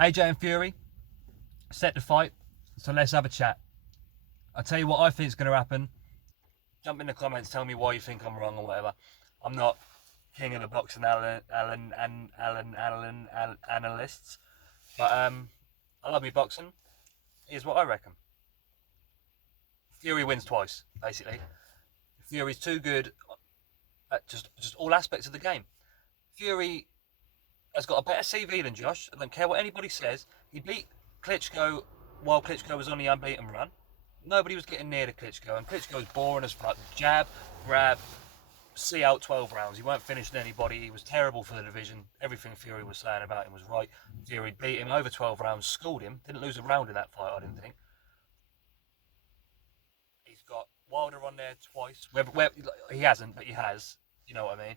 AJ and Fury set to fight, so let's have a chat. I'll tell you what I think is going to happen. Jump in the comments, tell me why you think I'm wrong or whatever. I'm not king of the boxing analysts, but I love me boxing. Here's what I reckon. Fury wins twice, basically. Fury's too good at just all aspects of the game. Fury has got a better CV than Josh. I don't care what anybody says. He beat Klitschko while Klitschko was on the unbeaten run. Nobody was getting near to Klitschko, and Klitschko was boring as fuck. Jab, grab, see out 12 rounds. He weren't finishing anybody. He was terrible for the division. Everything Fury was saying about him was right. Fury beat him over 12 rounds, schooled him. Didn't lose a round in that fight, I didn't think. He's got Wilder on there twice. He hasn't, but he has. You know what I mean?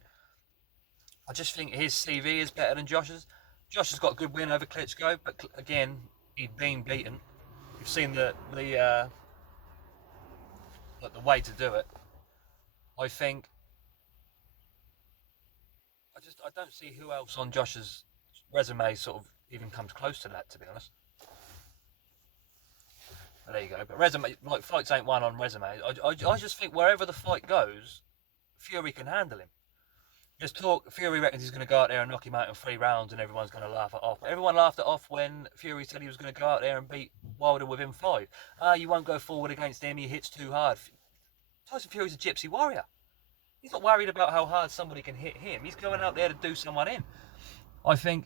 I just think his CV is better than Josh's. Josh has got a good win over Klitschko, but again, he'd been beaten. You've seen the way to do it. I think I don't see who else on Josh's resume sort of even comes close to that, to be honest. But there you go. But resume, like fights ain't won on resume. I just think wherever the fight goes, Fury can handle him. Just talk. Fury reckons he's going to go out there and knock him out in 3 rounds, and everyone's going to laugh it off. Everyone laughed it off when Fury said he was going to go out there and beat Wilder within 5. You won't go forward against him. He hits too hard. Tyson Fury's a gypsy warrior. He's not worried about how hard somebody can hit him. He's going out there to do someone in. I think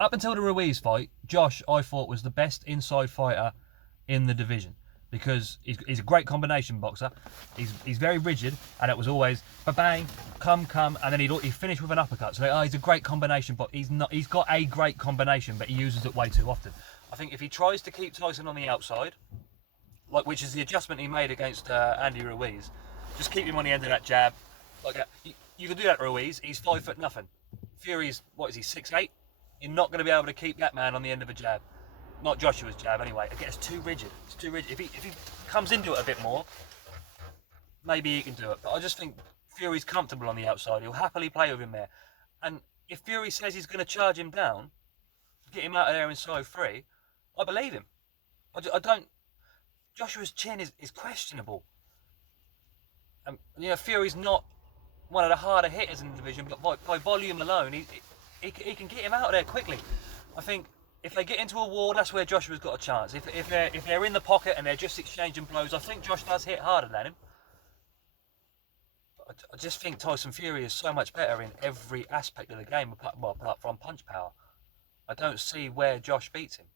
up until the Ruiz fight, Josh, I thought, was the best inside fighter in the division because he's a great combination boxer. He's very rigid, and it was always bang, come, and then he'd finish with an uppercut. So he's a great combination, but he's not. He's got a great combination, but he uses it way too often. I think if he tries to keep Tyson on the outside, which is the adjustment he made against Andy Ruiz, just keep him on the end of that jab. Like that. You can do that, Ruiz. He's 5 foot nothing. Fury's, what is he, 6'8"? You're not going to be able to keep that man on the end of a jab. Not Joshua's jab, anyway. Again, it's too rigid. It's too rigid. If he comes into it a bit more, maybe he can do it. But I just think Fury's comfortable on the outside. He'll happily play with him there. And if Fury says he's going to charge him down, get him out of there inside 3, I believe him. I don't... Joshua's chin is questionable. Fury's not one of the harder hitters in the division, but by volume alone, he can get him out of there quickly. I think if they get into a war, that's where Joshua's got a chance. If they're in the pocket and they're just exchanging blows, I think Josh does hit harder than him. But I just think Tyson Fury is so much better in every aspect of the game, apart from punch power. I don't see where Josh beats him.